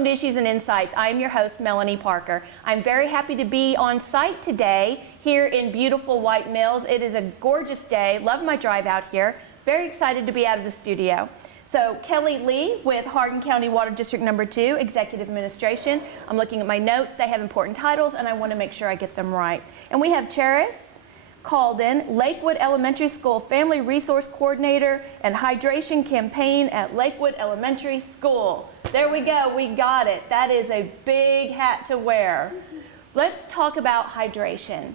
Welcome to Issues and Insights. I'm your host, Melanie Parker. I'm very happy to be on site today here in beautiful White Mills. It is a gorgeous day. Love my drive out here. Very excited to be out of the studio. So Kelly Lee with Hardin County Water District Number 2, Executive Administration. I'm looking at my notes. They have important titles, and I want to make sure I get them right. And we have Charis Hardin, Lakewood Elementary School Family Resource Coordinator and Hydration Campaign at Lakewood Elementary School. There we go, we got it. That is a big hat to wear. Let's talk about hydration.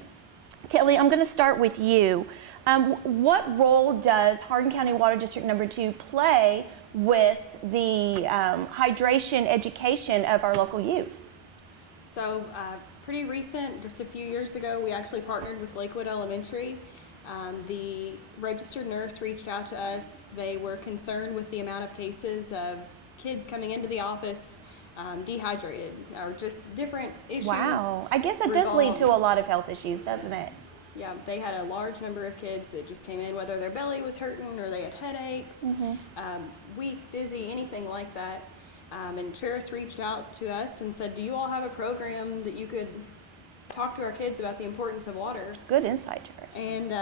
Kelly, I'm going to start with you. What role does Hardin County Water District Number 2 play with the hydration education of our local youth? So, pretty recent, just a few years ago, we actually partnered with Lakewood Elementary. The registered nurse reached out to us. They were concerned with the amount of cases of kids coming into the office dehydrated or just different issues. Wow, I guess that does lead to a lot of health issues, doesn't it? Yeah, they had a large number of kids that just came in, whether their belly was hurting or they had headaches, weak, dizzy, anything like that. And Charis reached out to us and said, do you all have a program that you could talk to our kids about the importance of water? Good insight, Charis. And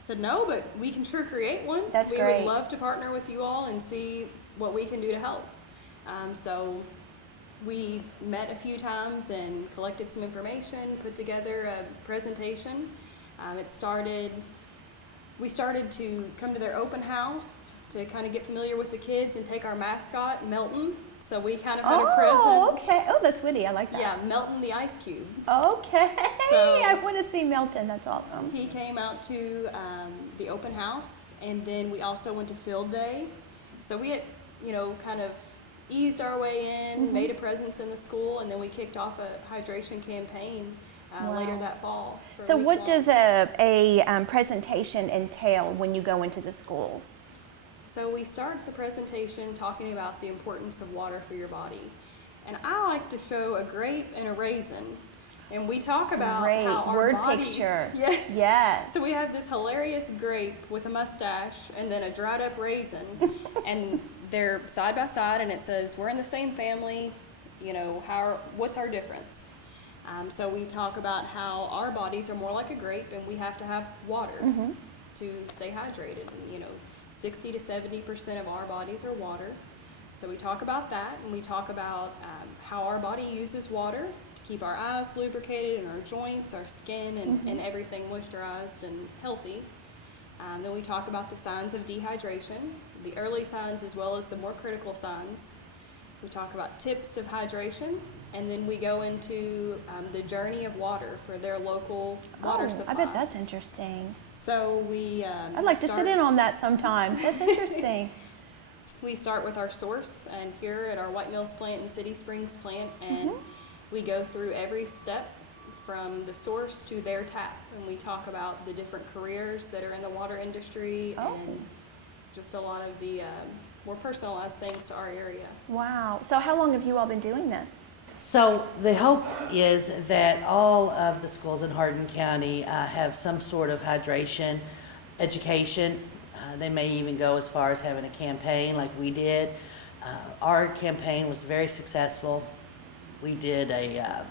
said, no, but we can sure create one. That's great. We would love to partner with you all and see what we can do to help. So we met a few times and collected some information, put together a presentation. We started to come to their open house to kind of get familiar with the kids and take our mascot, Melton. So we kind of had a presence. Oh, okay. Oh, that's witty. I like that. Yeah, Melton the Ice Cube. Okay. So I want to see Melton. That's awesome. He came out to the open house, and then we also went to field day. So we had, kind of eased our way in, made a presence in the school, and then we kicked off a hydration campaign later that fall. So what does a presentation entail when you go into the schools? So we start the presentation talking about the importance of water for your body. And I like to show a grape and a raisin. And we talk about how our word bodies, picture. Yes. Yes. So we have this hilarious grape with a mustache and then a dried up raisin. And they're side by side, and it says, we're in the same family, what's our difference? So we talk about how our bodies are more like a grape, and we have to have water to stay hydrated. And, 60 to 70% of our bodies are water. So we talk about that, and we talk about how our body uses water to keep our eyes lubricated and our joints, our skin, and everything moisturized and healthy. Then we talk about the signs of dehydration, the early signs as well as the more critical signs. We talk about tips of hydration, and then we go into the journey of water for their local water supply. I bet that's interesting. So I'd like to sit in on that sometime. That's interesting. We start with our source, and here at our White Mills plant and City Springs plant, and we go through every step from the source to their tap, and we talk about the different careers that are in the water industry and just a lot of the more personalized things to our area. Wow. So how long have you all been doing this? So the hope is that all of the schools in Hardin County have some sort of hydration education. They may even go as far as having a campaign like we did. Our campaign was very successful. We did a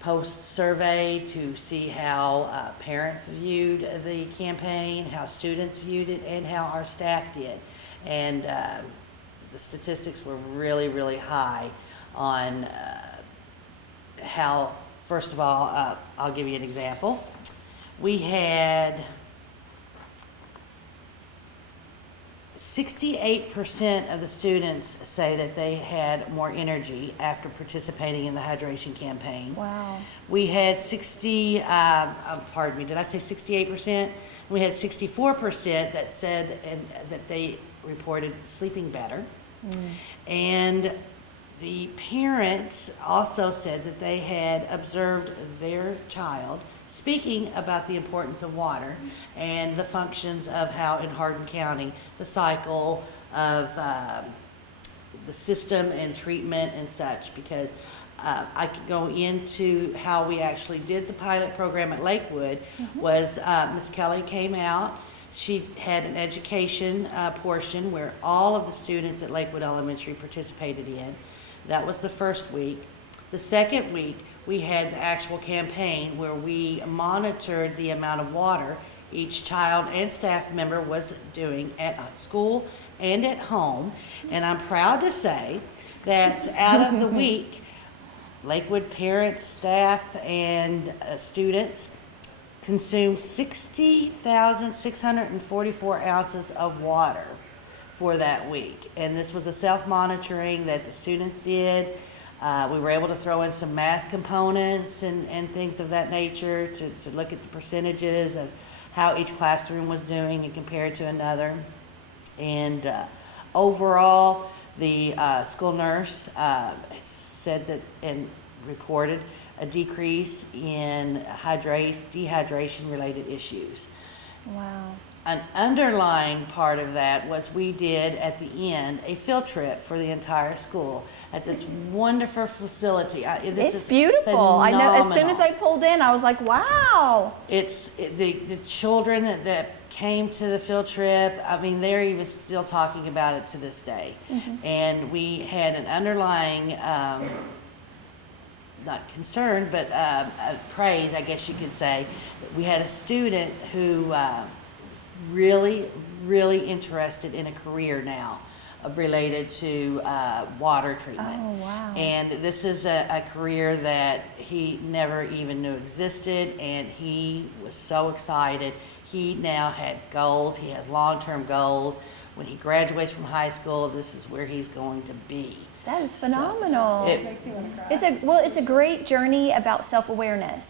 post survey to see how parents viewed the campaign, how students viewed it, and how our staff did. And the statistics were really, really high on how, first of all, I'll give you an example. We had 68% of the students say that they had more energy after participating in the hydration campaign. Wow. We had pardon me, did I say 68%? We had 64% that said that they reported sleeping better. And the parents also said that they had observed their child speaking about the importance of water and the functions of how in Hardin County the cycle of the system and treatment and such, because I could go into how we actually did the pilot program at Lakewood. Was Miss Kelly came out. She had an education portion where all of the students at Lakewood Elementary participated in. That was the first week. The second week, we had the actual campaign where we monitored the amount of water each child and staff member was doing at school and at home. And I'm proud to say that out of the week, Lakewood parents, staff, and students consumed 60,644 ounces of water for that week. And this was a self-monitoring that the students did. We were able to throw in some math components and things of that nature to look at the percentages of how each classroom was doing and compared to another. And overall, the school nurse said that and reported a decrease in dehydration related issues. Wow. An underlying part of that was we did at the end a field trip for the entire school at this wonderful facility. This It's is beautiful. I know. As soon phenomenal. as I pulled in, I was like, "Wow!" The children that came to the field trip, I mean, they're even still talking about it to this day. And we had an underlying, not concern, but praise, I guess you could say. We had a student who really interested in a career now related to water treatment. Oh, wow. And this is a career that he never even knew existed, and he was so excited. He now had goals. He has long-term goals. When he graduates from high school, this is where he's going to be. That is phenomenal. It- It's a great journey about self-awareness.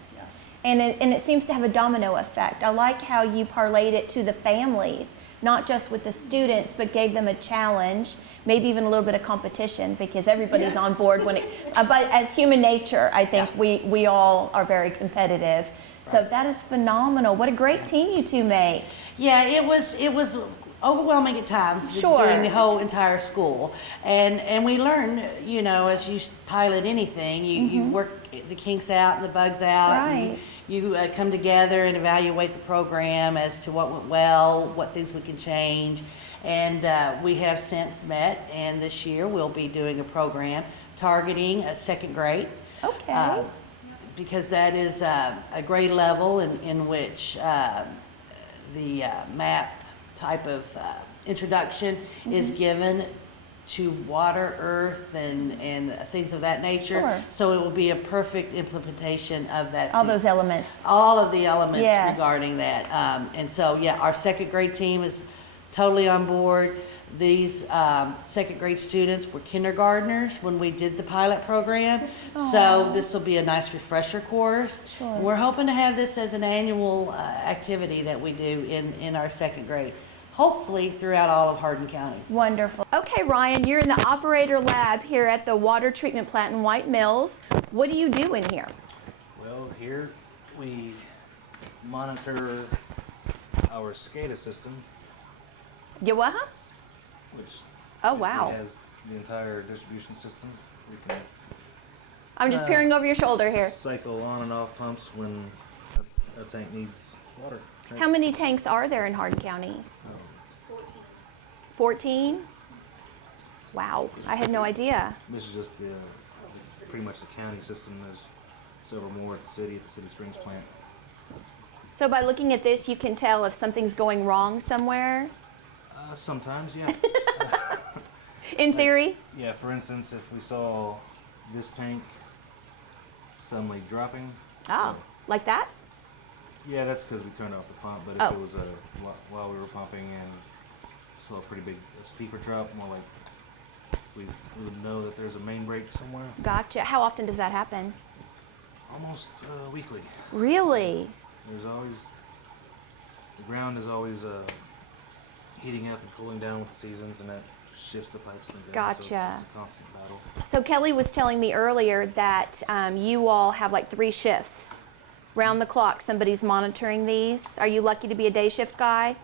And it seems to have a domino effect. I like how you parlayed it to the families, not just with the students, but gave them a challenge, maybe even a little bit of competition, because everybody's on board when it, but as human nature, I think we all are very competitive. So that is phenomenal. What a great team you two make. Yeah, it was overwhelming at times Sure. during the whole entire school, and we learn, you know, as you pilot anything, you work the kinks out and the bugs out. Right. And you come together and evaluate the program as to what went well, what things we can change, and we have since met. And this year we'll be doing a program targeting a second grade. Okay. Because that is a grade level in which the MAP type of introduction is given to water, earth, and things of that nature. Sure. So it will be a perfect implementation of that. All too. those elements. All of the elements Yes. regarding that. And so, yeah, our second grade team is totally on board. These second grade students were kindergartners when we did the pilot program. So this will be a nice refresher course. Sure. We're hoping to have this as an annual activity that we do in our second grade, hopefully throughout all of Hardin County. Wonderful. Okay, Ryan, you're in the operator lab here at the water treatment plant in White Mills. What do you do in here? Well, here we monitor our SCADA system, You what? which Oh, basically wow. has the entire distribution system. We can I'm just peering over your shoulder here. cycle on and off pumps when a tank needs water. How many tanks are there in Hardin County? 14? Wow, I had no idea. This is just pretty much the county system. There's several more at the City Springs plant. So by looking at this, you can tell if something's going wrong somewhere, Sometimes, yeah. in theory? Yeah, for instance, if we saw this tank suddenly dropping. Oh, like that? Yeah, that's because we turned off the pump, but if Oh. it was while we were pumping and saw a pretty big, steeper drop, more like we would know that there's a main break somewhere. Gotcha. How often does that happen? Almost weekly. Really? There's always, the ground is always heating up and cooling down with the seasons, and that shifts the pipes in the ground. So Gotcha. it's a constant battle. So Kelly was telling me earlier that you all have like 3 shifts. Round the clock, somebody's monitoring these. Are you lucky to be a day shift guy?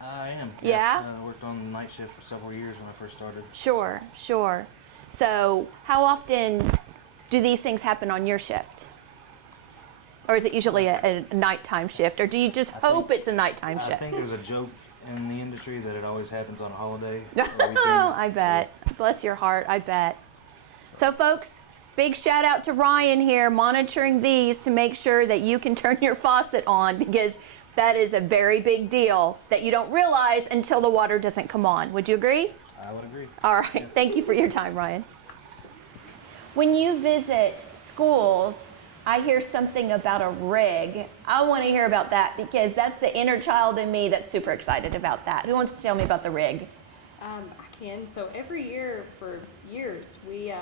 I am. Yeah? I worked on the night shift for several years when I first started. Sure, sure. So how often do these things happen on your shift? Or is it usually a nighttime shift? Or do you just hope it's a nighttime I shift? think there's a joke in the industry that it always happens on a holiday. or weekend. I bet. Bless your heart, I bet. So folks, big shout out to Ryan here monitoring these to make sure that you can turn your faucet on, because that is a very big deal that you don't realize until the water doesn't come on. Would you agree? I would agree. All right, thank you for your time, Ryan. When you visit schools, I hear something about a rig. I want to hear about that because that's the inner child in me that's super excited about that. Who wants to tell me about the rig? I can. So every year for years, we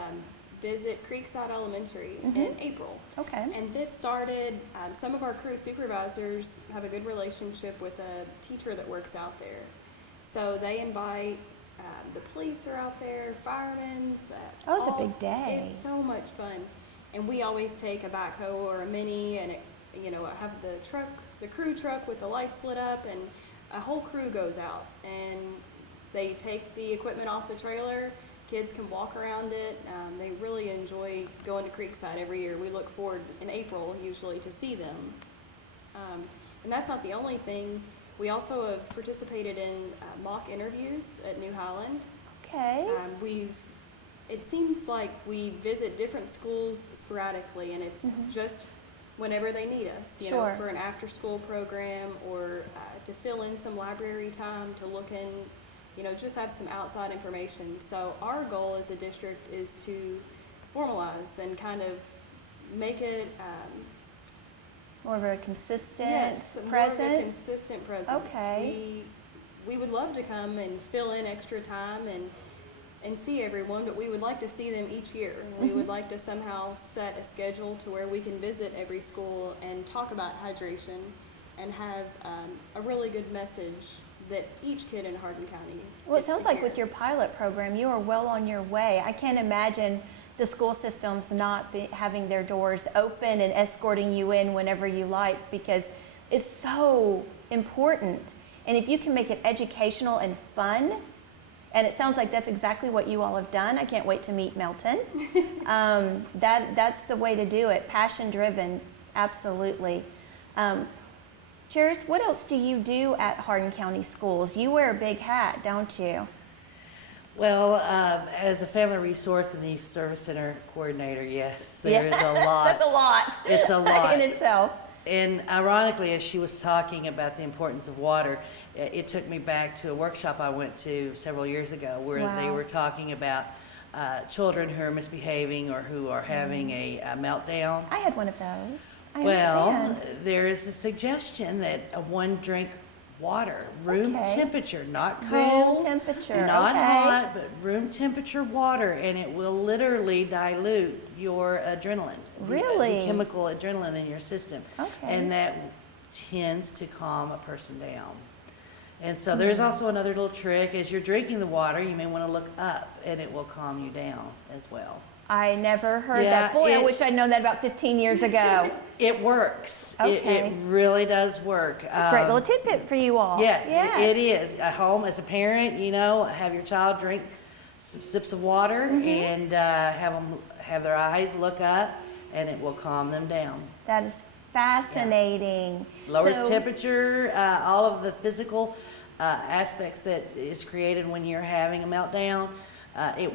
visit Creekside Elementary in April. Okay. And this started, some of our crew supervisors have a good relationship with a teacher that works out there. So they invite, the police are out there, firemen. Oh, it's a big day. It's so much fun. And we always take a backhoe or a mini, and have the crew truck with the lights lit up, and a whole crew goes out. And they take the equipment off the trailer. Kids can walk around it. They really enjoy going to Creekside every year. We look forward in April usually to see them. And that's not the only thing. We also have participated in mock interviews at New Highland. Okay. It seems like we visit different schools sporadically, and it's just whenever they need us, you know, for an after-school program or to fill in some library time, to look in, just have some outside information. So our goal as a district is to formalize and kind of make it More of a consistent yes, presence? more of a consistent presence. Okay. We would love to come and fill in extra time and see everyone, but we would like to see them each year. We would like to somehow set a schedule to where we can visit every school and talk about hydration and have a really good message that each kid in Hardin County Well, it gets to sounds like hear. with your pilot program, you are well on your way. I can't imagine the school systems not having their doors open and escorting you in whenever you like, because it's so important. And if you can make it educational and fun, and it sounds like that's exactly what you all have done. I can't wait to meet Melton. That's the way to do it. Passion driven, absolutely. Cheris, what else do you do at Hardin County Schools? You wear a big hat, don't you? Well, as a family resource and the youth service center coordinator, yes, there is a lot. That's a lot. It's a lot. in itself. And ironically, as she was talking about the importance of water, it took me back to a workshop I went to several years ago where they Wow. were talking about children who are misbehaving or who are having a meltdown. I had one of those. I Well, understand. there is a suggestion that a one drink water, room Okay. temperature, not Room cold, temperature, not okay. hot, but room temperature water, and it will literally dilute your adrenaline. Really? The chemical adrenaline in your system. Okay. And that tends to calm a person down. And so there's also another little trick. As you're drinking the water, you may want to look up, and it will calm you down as well. I never heard Yeah, that. Boy, I it- wish I'd known that about 15 years ago. It works. Okay. It really does work. Great little tidbit for you all. Yes, Yes. it is. At home, as a parent, have your child drink some sips of water and have their eyes look up, and it will calm them down. That is fascinating. Lowers So- temperature, all of the physical aspects that is created when you're having a meltdown.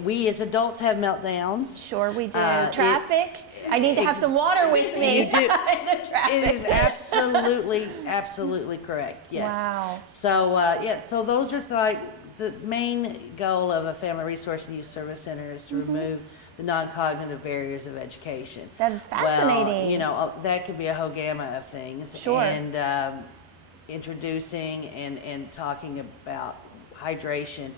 We as adults have meltdowns. Sure we do. It- Traffic? I need to have some water with me. You do. in the traffic. It is absolutely correct. Yes. Wow. So so those are like the main goal of a family resource and youth service center is to remove the non-cognitive barriers of education. That is fascinating. Well, that could be a whole gamut of things. Sure. And introducing and talking about hydration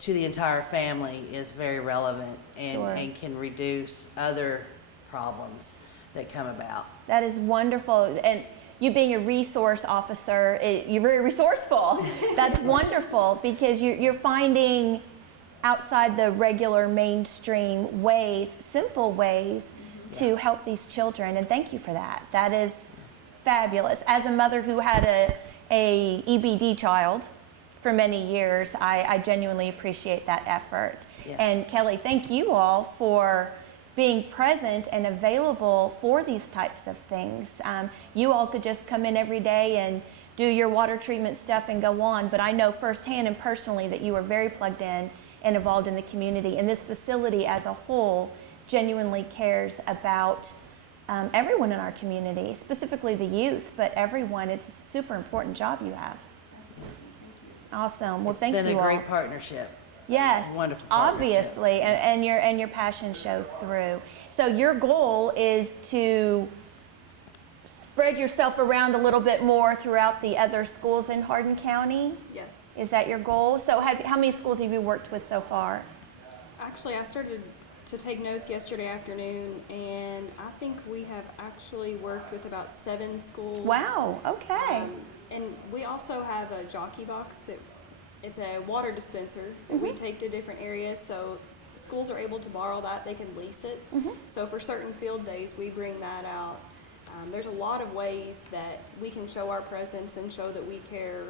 to the entire family is very relevant and, Sure. and can reduce other problems that come about. That is wonderful. And you being a resource officer, you're very resourceful. That's wonderful because you're finding outside the regular mainstream ways, simple ways to help these children. And thank you for that. That is fabulous. As a mother who had a EBD child for many years, I genuinely appreciate that effort. Yes. And Kelly, thank you all for being present and available for these types of things. You all could just come in every day and do your water treatment stuff and go on, but I know firsthand and personally that you are very plugged in and involved in the community. And this facility as a whole genuinely cares about everyone in our community, specifically the youth, but everyone. It's a super important job you have. Awesome. Well, thank you all. It's been a great partnership. Yes, Wonderful partnership. obviously, and your passion shows through. So your goal is to spread yourself around a little bit more throughout the other schools in Hardin County? Yes. Is that your goal? So how many schools have you worked with so far? Actually, I started to take notes yesterday afternoon, and I think we have actually worked with about 7 schools. Wow, okay. And we also have a jockey box that it's a water dispenser that we take to different areas, so schools are able to borrow that. They can lease it. So for certain field days, we bring that out. There's a lot of ways that we can show our presence and show that we care,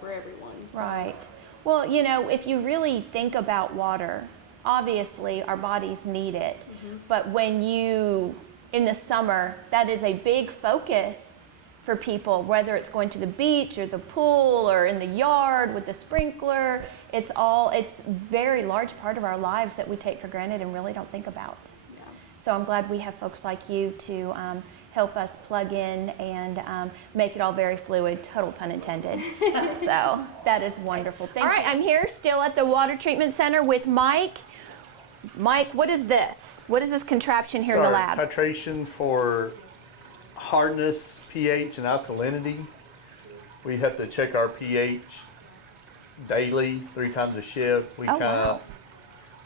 for everyone. So. Right. Well, if you really think about water, obviously our bodies need it. But when in the summer, that is a big focus for people, whether it's going to the beach or the pool or in the yard with the sprinkler. It's a very large part of our lives that we take for granted and really don't think about. Yeah. So I'm glad we have folks like you to help us plug in and make it all very fluid, total pun intended. So that is wonderful. Thank you. All right, I'm here still at the Water Treatment Center with Mike. Mike, what is this? What is this contraption here in the lab? Titration for hardness, pH, and alkalinity. We have to check our pH daily, 3 times a shift. We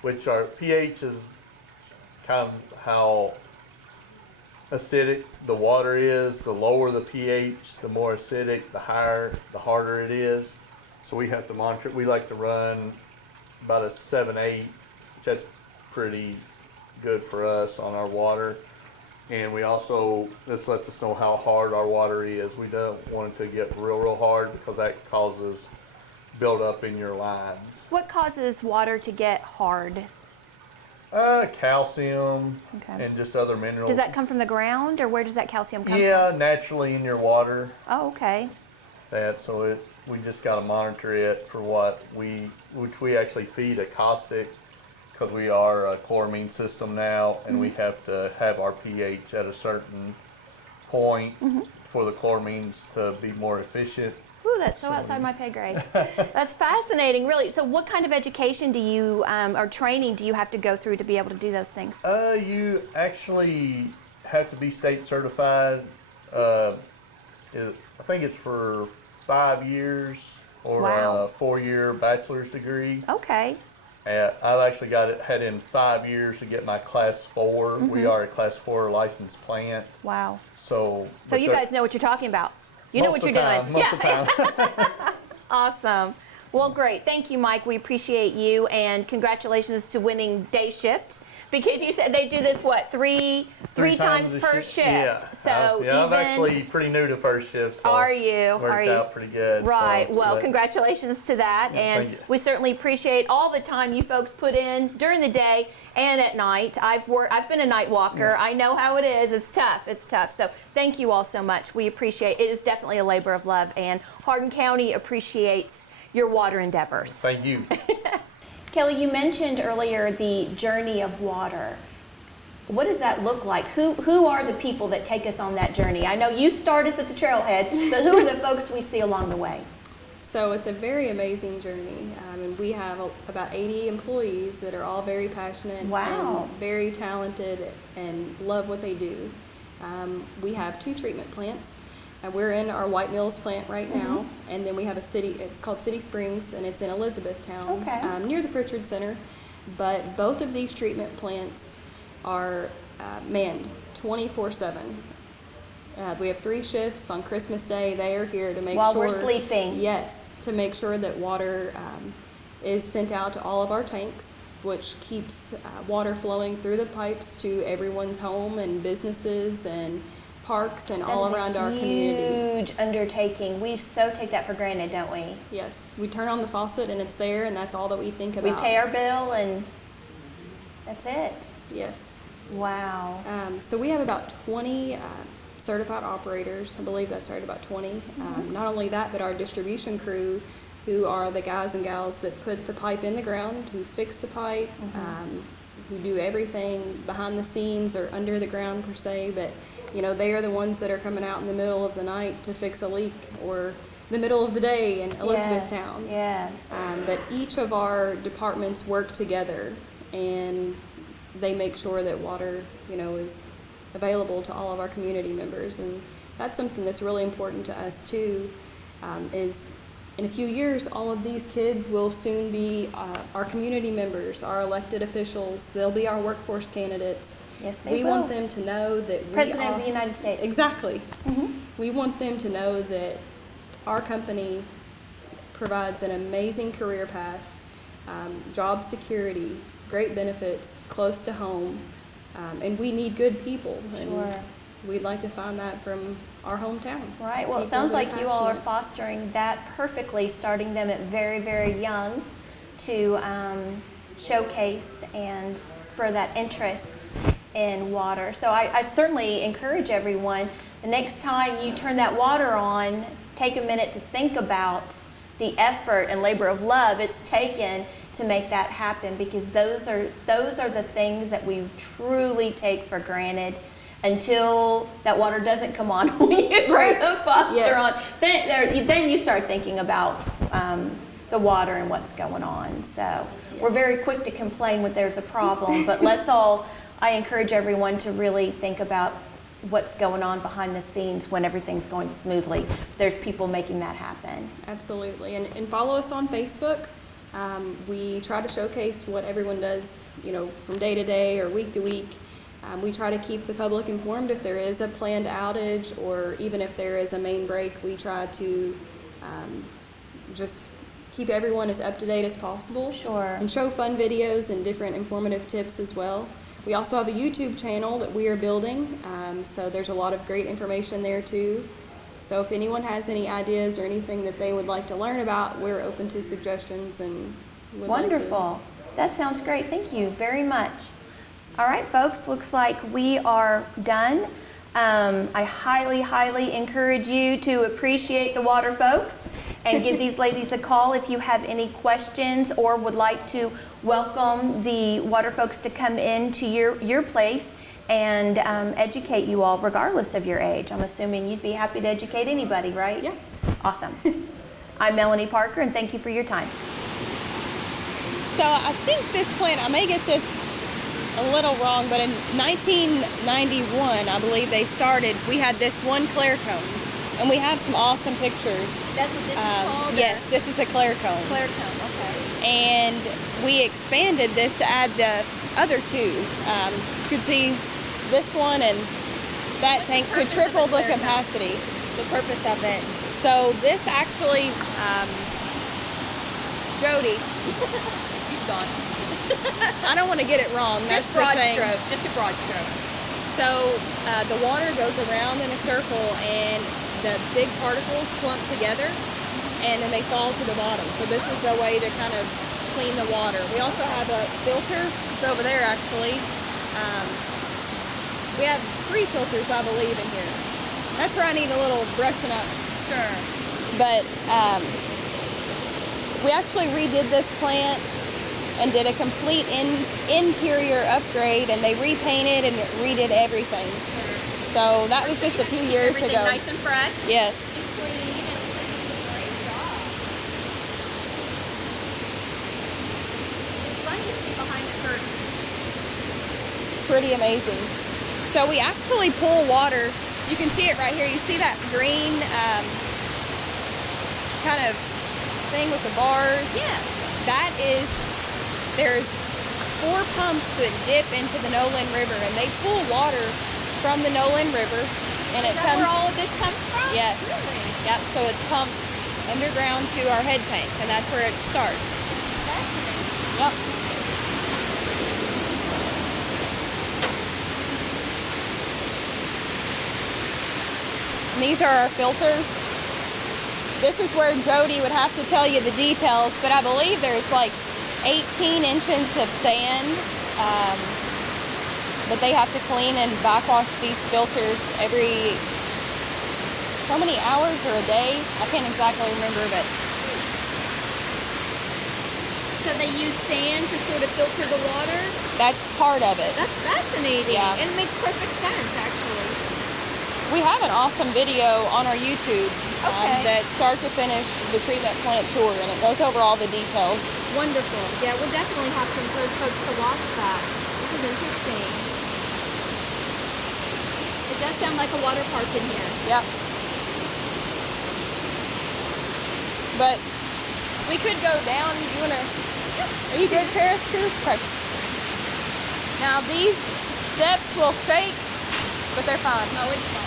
which our pH is kind of how acidic the water is. The lower the pH, the more acidic, the harder it is. So we have to monitor it. We like to run about a 7-8, which that's pretty good for us on our water. And this lets us know how hard our water is. We don't want it to get real hard because that causes buildup in your lines. What causes water to get hard? Calcium Okay. and just other minerals. Does that come from the ground, or where does that calcium come Yeah, from? naturally in your water. Oh, okay. We just got to monitor it for which we actually feed a caustic, because we are a chloramine system now, and we have to have our pH at a certain point for the chloramines to be more efficient. Ooh, that's so outside my pay grade. That's fascinating, really. So what kind of education do you, or training do you have to go through to be able to do those things? You actually have to be state certified. I think it's for 5 years or Wow. a 4-year bachelor's degree. Okay. I've actually had in 5 years to get my class 4. We are a class 4 licensed plant. Wow. So You guys know what you're talking about. You know what you're doing. Most of the time. Awesome. Well, great. Thank you, Mike. We appreciate you, and congratulations to winning day shift, because you said they do this, three times a per shift. Yeah. So I'm actually pretty new to first shift. So Are you? Worked out pretty good. Right. So, Well, congratulations to that, and thank you. we certainly appreciate all the time you folks put in during the day and at night. I've been a night walker. I know how it is. It's tough. So thank you all so much. We appreciate it. Is definitely a labor of love, and Hardin County appreciates your water endeavors. Thank you. Kelly, you mentioned earlier the journey of water. What does that look like? Who are the people that take us on that journey? I know you start us at the trailhead, but who are the folks we see along the way? So it's a very amazing journey. And we have about 80 employees that are all very passionate Wow. and very talented and love what they do. We have 2 treatment plants. We're in our White Mills plant right now, and then we have it's called City Springs, and it's in Elizabethtown, Okay. near the Pritchard Center. But both of these treatment plants are manned 24/7. We have 3 shifts on Christmas Day. They are here to make While sure we're sleeping. Yes, to make sure that water is sent out to all of our tanks, which keeps water flowing through the pipes to everyone's home and businesses and parks and all around our community. Huge undertaking. We so take that for granted, don't we? Yes, we turn on the faucet and it's there, and that's all that we think We about. pay our bill and that's it. Yes. Wow. So we have about 20 certified operators. I believe that's right, about 20. Not only that, but our distribution crew, who are the guys and gals that put the pipe in the ground, who fix the pipe, who do everything behind the scenes or under the ground per se, but you know, they are the ones that are coming out in the middle of the night to fix a leak, or the middle of the day in Elizabethtown. Yes. But each of our departments work together, and they make sure that water, you know, is available to all of our community members. And that's something that's really important to us too, is in a few years, all of these kids will soon be our community members, our elected officials. They'll be our workforce candidates. Yes, they We will. want them to know that President of the United States. Exactly. Mhm. We want them to know that our company provides an amazing career path, job security, great benefits, close to home, and we need good people. And Sure. we'd like to find that from our hometown. Right. Well, it People sounds that are like you all are passionate. fostering that perfectly, starting them at very, very young to showcase and spur that interest in water. So I certainly encourage everyone, the next time you turn that water on, take a minute to think about the effort and labor of love it's taken to make that happen, because those are the things that we truly take for granted until that water doesn't come on when you turn Right. the faucet Yes. on. Then you start thinking about the water and what's going on. So we're very quick to complain when there's a problem, but I encourage everyone to really think about what's going on behind the scenes when everything's going smoothly. There's people making that happen. Absolutely. And follow us on Facebook. We try to showcase what everyone does, you know, from day to day or week to week. We try to keep the public informed if there is a planned outage, or even if there is a main break. We try to just keep everyone as up to date as possible. Sure. And show fun videos and different informative tips as well. We also have a YouTube channel that we are building, so there's a lot of great information there too. So if anyone has any ideas or anything that they would like to learn about, we're open to suggestions and would like to- Wonderful. That sounds great. Thank you very much. All right, folks, looks like we are done. I highly, highly encourage you to appreciate the water folks and give these ladies a call if you have any questions or would like to welcome the water folks to come into your place and educate you all regardless of your age. I'm assuming you'd be happy to educate anybody, right? Yeah. Awesome. I'm Melanie Parker, and thank you for your time. So I think this plant, I may get this a little wrong, but in 1991, I believe they started, we had this one Claire cone, and we have some awesome pictures. That's what this is called? Yes, this is a Claire cone. Claire cone, okay. And we expanded this to add the other two. You could see this one and that tank to purpose of triple the the Claire cone? capacity. The purpose of it. So this actually, Jody, You've gone. I don't want to get it wrong. That's Just the broad thing. stroke. Just a broad stroke. So the water goes around in a circle and the big particles clump together and then they fall to the bottom. So this is a way to kind of clean the water. We also have a filter. It's over there actually. We have 3 filters, I believe, in here. That's where I need a little brushing up. Sure. But we actually redid this plant and did a complete interior upgrade, and they repainted and redid everything. So that was just a few years Everything ago. nice and fresh. Yes. Fun to see behind the curtain. It's pretty amazing. So we actually pull water. You can see it right here. You see that green kind of thing with the bars? Yes. That is, there's 4 pumps that dip into the Nolan River, and they pull water from the Nolan River, and it Is that comes. where all of this comes from? Yes. Really? Yep. So it's pumped underground to our head tank, and that's where it starts. Fascinating. Yep. And these are our filters. This is where Jody would have to tell you the details, but I believe there's like 18 inches of sand that they have to clean and backwash these filters every so many hours or a day. I can't exactly remember, but So they use sand to sort of filter the water? That's part of it. That's fascinating. Yeah. And it makes perfect sense, actually. We have an awesome video on our YouTube Okay. that start to finish the treatment plant tour, and it goes over all the details. Wonderful. Yeah, we'll definitely have to encourage folks to watch that. This is interesting. It does sound like a water park in here. Yep. But we could go down. You wanna? Are you good, Charis? Too? Okay. Now these steps will shake, but they're fine. Oh, it's fine.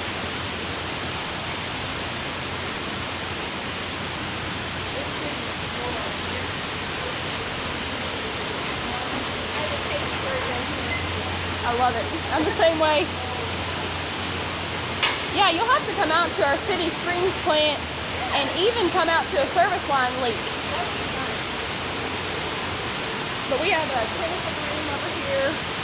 I love it. I'm the same way. Yeah, you'll have to come out to our City Springs plant and even come out to a service line leak. But we have a chemical room over here.